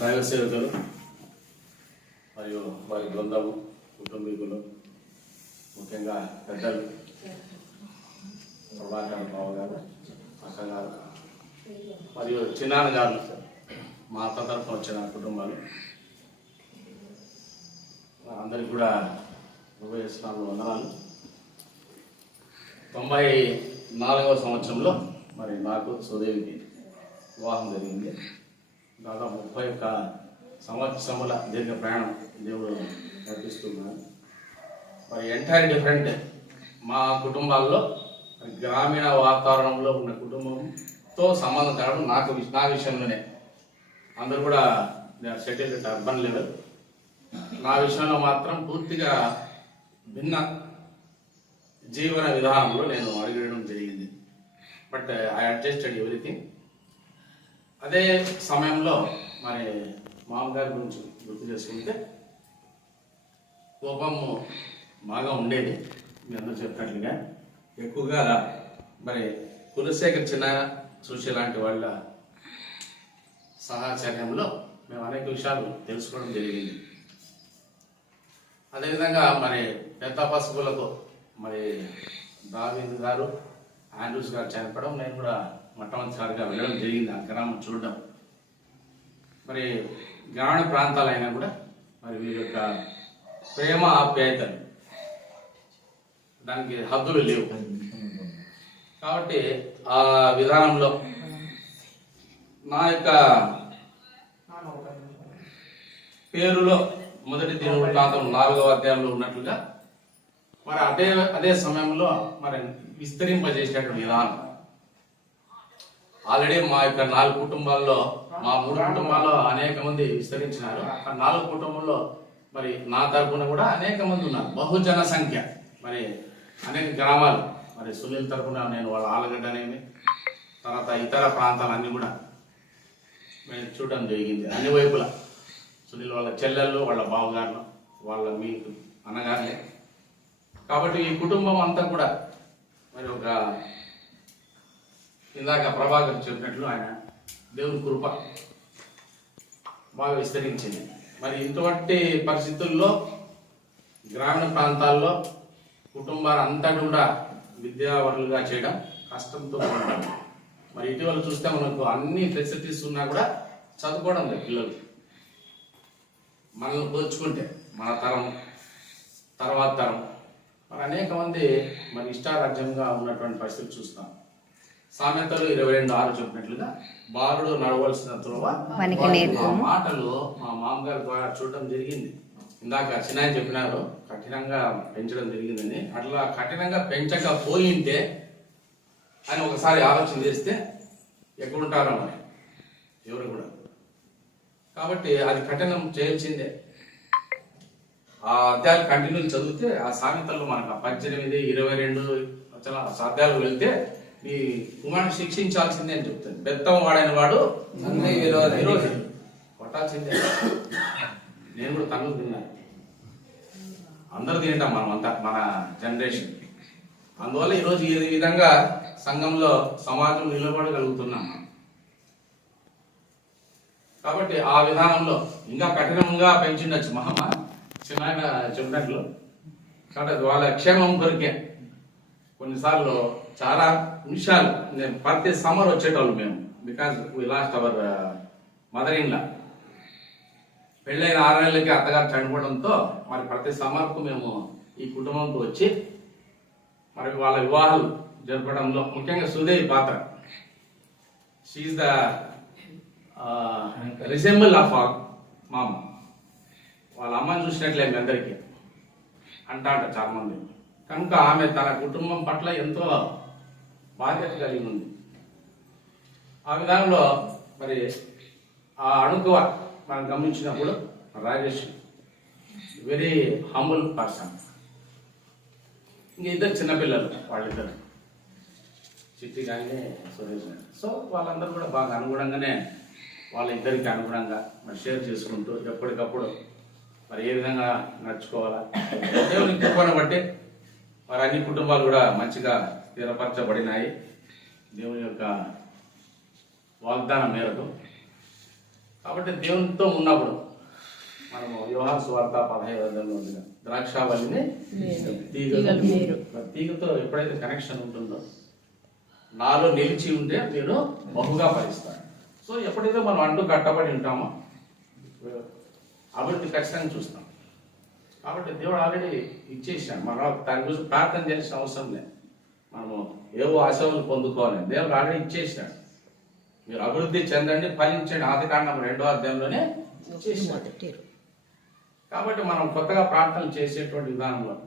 దైవ సేవకులు మరియు వారి బృందము కుటుంబీకులు ముఖ్యంగా పెద్దలు ప్రభాకర్ బాబు గారు అక్కగారు మరియు చిన్నాన్నగారు మా అత్త తరఫున వచ్చిన కుటుంబాలు. అందరికి కూడా ఉభయ వందనాలు. తొంభై నాలుగవ సంవత్సరంలో మరి నాకు సుదేవికి వివాహం జరిగింది. దాదాపు ముప్పై ఒక్క సంవత్సరముల దీర్ఘ ప్రయాణం దేవుడు నడిపిస్తున్నాను మరి ఎంటైర్ డిఫరెంట్ మా కుటుంబాల్లో గ్రామీణ వాతావరణంలో ఉన్న కుటుంబంతో సంబంధం కలగడం నాకు నా విషయంలోనే. అందరూ కూడా సెటిల్ అర్బన్ లెవెల్. నా విషయంలో మాత్రం పూర్తిగా భిన్న జీవన విధానంలో నేను అడిగడం జరిగింది. But I adjusted everything. అదే సమయంలో మరి మామగారి గురించి గుర్తు చేసుకుంటే కోపము బాగా ఉండేది మీ అందరూ చెప్పినట్లుగా. ఎక్కువగా మరి కులశేఖర్ చిన్న సుశీ లాంటి వాళ్ళ సహచర్యంలో మేము అనేక విషయాలు తెలుసుకోవడం జరిగింది. అదేవిధంగా మరి పెద్ద పసుపులకు మరి దావీద్ గారు ఆండ్రూస్ గారు చనిపోవడం నేను కూడా మొట్టమొదటిసారిగా వెళ్ళడం జరిగింది. ఆ గ్రామం చూడడం. మరి గ్రామీణ ప్రాంతాలైనా కూడా మరి వీరి యొక్క ప్రేమ ఆప్యాయతలు. దానికి హద్దులు లేవు. కాబట్టి ఆ విధానంలో నా యొక్క పేరులో మొదటి దేవుడు ప్రాంతం నాలుగవ అధ్యాయంలో ఉన్నట్లుగా మరి అదే అదే సమయంలో మరి విస్తరింపజేసేటువంటి విధానం. ఆల్రెడీ మా యొక్క నాలుగు కుటుంబాల్లో మా మూడు కుటుంబాల్లో అనేక మంది విస్తరించినారు. ఆ నాలుగు కుటుంబంలో మరి నా తరపున కూడా అనేక మంది ఉన్నారు. బహుజన సంఖ్య. మరి అనేక గ్రామాలు. మరి సునీల్ తరపున నేను వాళ్ళ ఆలగడ్డ అనేవి తర్వాత ఇతర ప్రాంతాలన్నీ కూడా మేము చూడడం జరిగింది. అన్ని వైపులా. సునీల్ వాళ్ళ చెల్లెళ్ళు వాళ్ళ బావగారులు వాళ్ళ మీకు అన్నగారులే. కాబట్టి ఈ కుటుంబం అంతా కూడా మరి ఒక ఇందాక ప్రభాకర్ చెప్పినట్లు ఆయన దేవుని కృప బాగా విస్తరించింది. మరి ఇటువంటి పరిస్థితుల్లో గ్రామీణ ప్రాంతాల్లో కుటుంబాలు అంతా కూడా విద్యావరులుగా చేయడం కష్టంతో ఉంటాం మరి ఇటీవల చూస్తే మనకు అన్ని ఫెసిలిటీస్ ఉన్నా కూడా చదువుకోవడం లేదు పిల్లలు మనల్ని పోల్చుకుంటే మన తరం తర్వాత తరం. మరి అనేక మంది మరి ఇష్టారాజ్యంగా ఉన్నటువంటి పరిస్థితి చూస్తాం సామెతలు ఇరవై రెండు ఆరు చెప్పినట్లుగా బాలుడు నడవలసిన త్రోవ మాటలు మా మామగారి ద్వారా చూడడం జరిగింది. ఇందాక చిన్న చెప్పినారు కఠినంగా పెంచడం జరిగిందని. అట్లా కఠినంగా పెంచకపోయింటే అని ఒకసారి ఆలోచన చేస్తే ఎక్కడుంటారో మరి? ఎవరు కూడా. కాబట్టి అది కఠినం చేయాల్సిందే ఆ అధ్యాయాలు కంటిన్యూ చదివితే ఆ సామెతల్లో మనకు ఆ పద్దెనిమిది ఇరవై రెండు ఆ అధ్యాయాలు వెళ్తే నీ కుమారుని శిక్షించాల్సిందే అని చెప్తాను. బెత్తం వాడైన వాడు విరోధి. కొట్టాల్సిందే. నేను కూడా తన్నులు తిన్నాను. అందరూ తింటాం మనం అంతా మన జనరేషన్. అందువల్ల ఈరోజు ఈ విధంగా సంఘంలో సమాజం నిలబడగలుగుతున్నాం. కాబట్టి ఆ విధానంలో ఇంకా కఠినంగా పెంచిండొచ్చు. మహమ్మ చిన్న చెప్పినట్లు కాబట్టి వాళ్ళ క్షేమం కొరికే కొన్నిసార్లు చాలా నిమిషాలు నేను ప్రతి సమ్మర్ వచ్చేటోళ్ళు మేము. Because we lost our mother in law పెళ్ళైన ఆరు నెలలకి అత్తగారు చనిపోవడంతో మరి ప్రతి సమ్మర్కు మేము ఈ కుటుంబంతో వచ్చి మరి వాళ్ళ వివాహాలు జరపడంలో ముఖ్యంగా సుదేవి పాత్ర. షీఈ్ ద రిసెంబుల్ ఆఫ్ మామ వాళ్ళ అమ్మని చూసినట్లే మీ అందరికీ. అంటాట చాలామంది కనుక ఆమె తన కుటుంబం పట్ల ఎంతో బాధ్యత కలిగి ఉంది. ఆ విధానంలో మరి ఆ అణుకువ మనం గమనించినప్పుడు రాజేష్ వెరీ హంబుల్ పర్సన్. ఇంక ఇద్దరు చిన్నపిల్లలు వాళ్ళిద్దరు. చిట్టి కానీ సురేష్ కానీ సో వాళ్ళందరూ కూడా బాగా అనుగుణంగానే వాళ్ళ ఇద్దరికి అనుగుణంగా మరి షేర్ చేసుకుంటూ ఎప్పటికప్పుడు మరి ఏ విధంగా నడుచుకోవాలా? దేవుని కృపను బట్టి మరి అన్ని కుటుంబాలు కూడా మంచిగా స్థిరపరచబడినాయి దేవుని యొక్క వాగ్దానం మేరకు. కాబట్టి దేవునితో ఉన్నప్పుడు మనము వ్యవహార స్వార్థ పదహైదు వందలు తీగలు. మీరు. తీగతో ఎప్పుడైతే కనెక్షన్ ఉంటుందో నాలో నిలిచి ఉంటే నేను బహుగా ఫలిస్తాను సో ఎప్పుడైతే మనం అంటూ కట్టబడి ఉంటామో అభివృద్ధి ఖచ్చితంగా చూస్తాం. కాబట్టి దేవుడు ఆల్రెడీ ఇచ్చేసాడు మనం దాని గురించి ప్రార్థన చేయాల్సిన అవసరం లేదు. మనము ఏవో ఆశలు పొందుకోవాలి. దేవుడు ఆల్రెడీ ఇచ్చేసినాడు. మీరు అభివృద్ధి చెందండి ఫలించండి. ఆది కాండం రెండో అధ్యాయంలోనే ఇచ్చేసాడు కాబట్టి మనం కొత్తగా ప్రార్థనలు చేసేటువంటి విధానంలో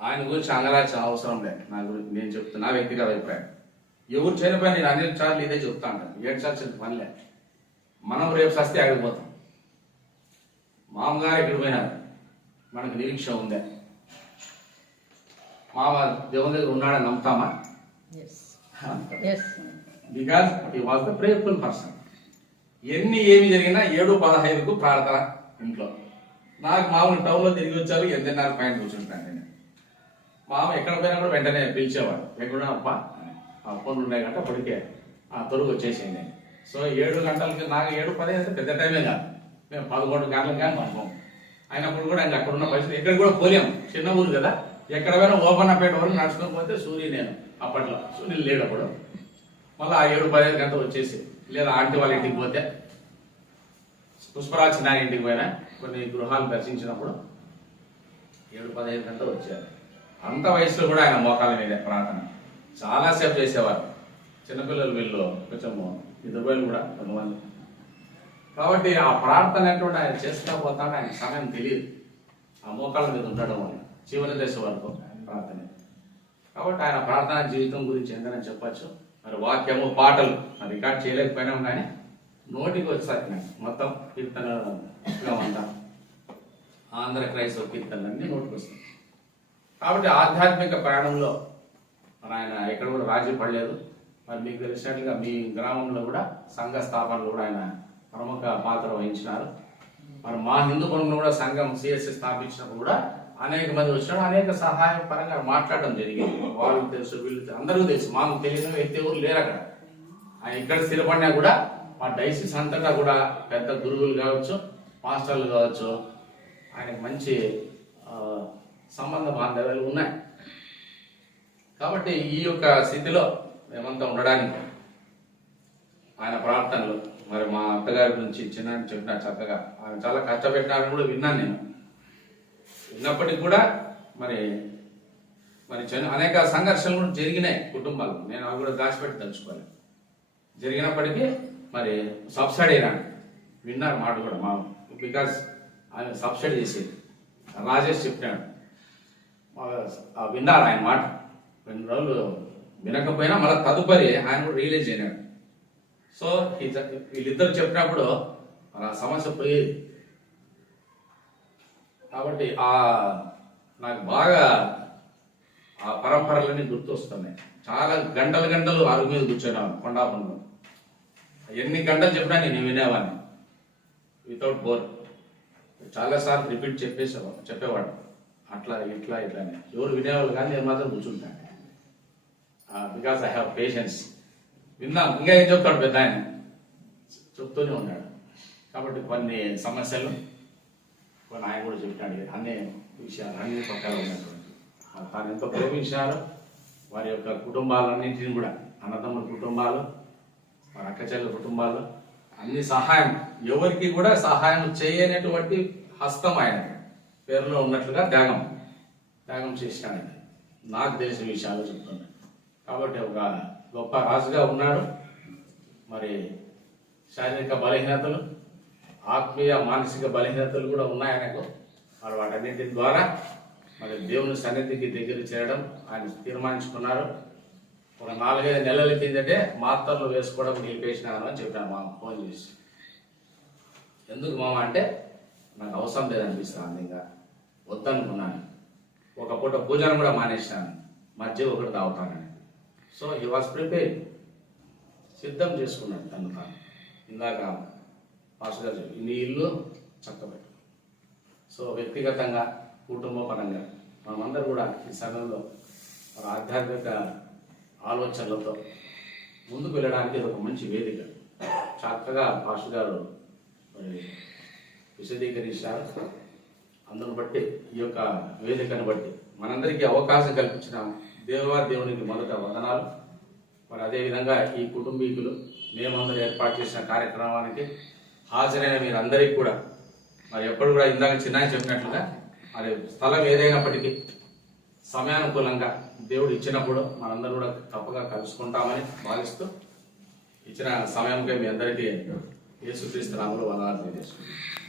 ఆయన గురించి అంగలాల్సిన అవసరం లేదు. నా గురించి నేను చెప్తున్నా నా వ్యక్తిగత అభిప్రాయం. ఎవరు చనిపోయిన నేను అనేక సార్లు ఇదే చెప్తా ఉంటాను ఏడ్చాల్సిన పనిలే మనం రేపు సస్తే ఆగిపోతాం. మామగారు ఎక్కడ పోయినారు? మనకు నిరీక్ష ఉందే? మామ దేవుని దగ్గర ఉన్నాడని నమ్ముతామా? Because he was the prayerful person ఎన్ని ఏమి జరిగినా ఏడు పదహైదుకు ప్రార్థన ఇంట్లో. నాకు మామూలు టౌన్లో తిరిగి వచ్చారు ఎనిమిదిన్నర పైన కూర్చుంటాను నేను. మామ ఎక్కడ పోయినా కూడా వెంటనే పిలిచేవాడు. ఎక్కడున్నా అప్ప. ఆ ఫోన్లు ఉన్నాయి కాబట్టి అప్పటికే ఆ తొడుగు వచ్చేసింది సో ఏడు గంటలకి నాకు ఏడు పది పెద్ద టైమే కాదు. మేము పదకొండు గంటలకు కానీ పంపం. అయినప్పుడు కూడా ఇంకా అక్కడ ఉన్న పరిస్థితి. ఎక్కడ కూడా పోలేం. చిన్న ఊరు కదా. ఎక్కడ పోయినా ఓపెన్ వరకు నడుచుకొని పోతే సూర్య నేను అప్పట్లో సూర్యుని లేడప్పుడు. మళ్ళీ ఆ ఏడు పదిహేను గంటలు వచ్చేసి లేదా ఆంటీ వాళ్ళ ఇంటికి పోతే పుష్పరాజ్ నాయన ఇంటికి పోయినా కొన్ని గృహాలు దర్శించినప్పుడు ఏడు పదిహేను గంటలు వచ్చారు అంత వయసులో కూడా ఆయన మోకాల మీద ప్రార్థన. చాలాసేపు చేసేవారు. చిన్నపిల్లలు వీళ్ళు కొంచెము ఇద్దరు కూడా కొంతమంది. కాబట్టి ఆ ప్రార్థన అనేటువంటి ఆయన చేస్తా పోతాడు ఆయన సమయం తెలియదు. ఆ మోకాళ్ళ మీద ఉండడం వల్ల. చివరి దశ వరకు ప్రార్థన. కాబట్టి ఆయన ప్రార్థన జీవితం గురించి ఎంతైనా చెప్పచ్చు. మరి వాక్యము పాటలు మరి రికార్డ్ చేయలేకపోయినాం కానీ నోటికి వచ్చాయి నాకు మొత్తం కీర్తనగా అంతా ఆంధ్ర క్రైస్తవ కీర్తనలన్నీ అన్ని నోటికి వస్తాయి. కాబట్టి ఆధ్యాత్మిక ప్రయాణంలో మరి ఆయన ఎక్కడ కూడా రాజీ పడలేదు. మరి మీకు తెలిసినట్లుగా మీ గ్రామంలో కూడా సంఘ స్థాపనలు కూడా ఆయన ప్రముఖ పాత్ర వహించినారు. మరి మా హిందూ పనులు కూడా సంఘం సిఎస్సి స్థాపించినప్పుడు కూడా అనేక మంది వచ్చినారు. అనేక సహాయ పరంగా మాట్లాడడం జరిగింది. వాళ్ళు తెలుసు వీళ్ళు అందరూ తెలుసు. మాకు తెలియని వ్యక్తి ఎవరు లేరు అక్కడ. ఆయన ఇక్కడ స్థిరపడినా కూడా మా డైసిస్ అంతటా కూడా పెద్ద గురువులు కావచ్చు మాస్టర్లు కావచ్చు ఆయనకు మంచి సంబంధ బాంధవ్యాలు ఉన్నాయి. కాబట్టి ఈ యొక్క స్థితిలో మేమంతా ఉండడానికి ఆయన ప్రార్థనలు మరి మా అత్తగారి గురించి చిన్న చెప్పిన చక్కగా. ఆయన చాలా కష్టపెట్టారని కూడా విన్నాను నేను. విన్నప్పటికీ కూడా మరి మరి చని- అనేక సంఘర్షణలు కూడా జరిగినాయి కుటుంబాలు నేను అవి కూడా దాచిపెట్టి తలుచుకోలేదు. జరిగినప్పటికీ మరి సబ్సిడీ అయినా. విన్నారు మాట కూడా మా బికాస్ ఆయన సబ్సిడీ చేసేది. రాజేష్ చెప్పాడు ఆ విన్నారు ఆయన మాట. రెండు రోజులు వినకపోయినా మళ్ళీ తదుపరి ఆయన కూడా రియలైజ్ అయినాడు. సో వీళ్ళిద్దరు చెప్పినప్పుడు మరి ఆ సమస్య పోయేది. కాబట్టి ఆ నాకు బాగా ఆ పరంపరలన్నీ గుర్తొస్తున్నాయి. చాలా గంటలు గంటలు అరుగు మీద కూర్చున్నాను కొండాపంలో. ఎన్ని గంటలు చెప్పినా నేను వినేవాడిని. వితౌట్ బోర్ చాలాసార్లు రిపీట్ చెప్పేసేవాడు చెప్పేవాడు. అట్లా ఇట్లా ఇట్లా అని. ఎవరు వినేవాళ్ళు కానీ నేను మాత్రం కూర్చుంటాను బికాస్ ఐ హ్యావ్ పేషెన్స్ విన్నా ఇంకా ఏం చెప్తాడు పెద్ద ఆయన? చెప్తూనే ఉన్నాడు. కాబట్టి కొన్ని సమస్యలు కొన్ని ఆయన కూడా చెప్పినాడు అన్ని విషయాలు అన్ని పక్కన ఉన్నటువంటి. తాను ఎంతో ప్రేమించారు వారి యొక్క కుటుంబాలన్నింటినీ కూడా అన్నదమ్ముల కుటుంబాలు వారి అక్కచెల్ల కుటుంబాలు అన్ని సహాయం ఎవరికి కూడా సహాయం చేయనటువంటి హస్తం ఆయన. పేరులో ఉన్నట్లుగా త్యాగం త్యాగం చేశాడు నాకు తెలిసిన విషయాలు చెప్తున్నాను కాబట్టి ఒక గొప్ప రాజుగా ఉన్నాడు. మరి శారీరక బలహీనతలు ఆత్మీయ మానసిక బలహీనతలు కూడా ఉన్నాయి ఆయనకు మరి వాటన్నిటి ద్వారా మరి దేవుని సన్నిధికి దగ్గర చేరడం ఆయన తీర్మానించుకున్నారు. ఒక నాలుగైదు నెలల కిందటే మాత్రలు వేసుకోవడం నిలిపేసినాను అని చెప్పాను మామ ఫోన్ చేసి. ఎందుకు మామ అంటే నాకు అవసరం లేదనిపిస్తుంది ఇంకా. వద్దనుకున్నాను. ఒక పూట పూజను కూడా మానేసినాను. మధ్య ఒకటి తాగుతానని సో హీ వాస్ ప్రిపేర్ సిద్ధం చేసుకున్నాడు తను తాను. ఇందాక పాస్టర్ గారు చెప్పి నీ ఇల్లు చక్కబెట్టు. సో వ్యక్తిగతంగా కుటుంబ పరంగా మనమందరూ కూడా ఈ సమయంలో మన ఆధ్యాత్మిక ఆలోచనలతో ముందుకు వెళ్ళడానికి ఇది ఒక మంచి వేదిక. చక్కగా పాస్టర్ గారు మరి విశదీకరించారు. అందును బట్టి ఈ యొక్క వేదికను బట్టి మనందరికీ అవకాశం కల్పించిన దేవా దేవునికి మొదట వందనాలు. మరి అదేవిధంగా ఈ కుటుంబీకులు మేమందరూ ఏర్పాటు చేసిన కార్యక్రమానికి హాజరైన మీరందరికీ కూడా మరి ఎప్పుడు కూడా ఇందాక చిన్న చెప్పినట్లుగా మరి స్థలం ఏదైనప్పటికీ సమయానుకూలంగా దేవుడు ఇచ్చినప్పుడు మనందరూ కూడా తప్పగా కలుసుకుంటామని భావిస్తూ ఇచ్చిన సమయంకే మీ అందరికీ యేసుక్రీస్తు నామములో వందనాలు తెలియజేసుకుంటాం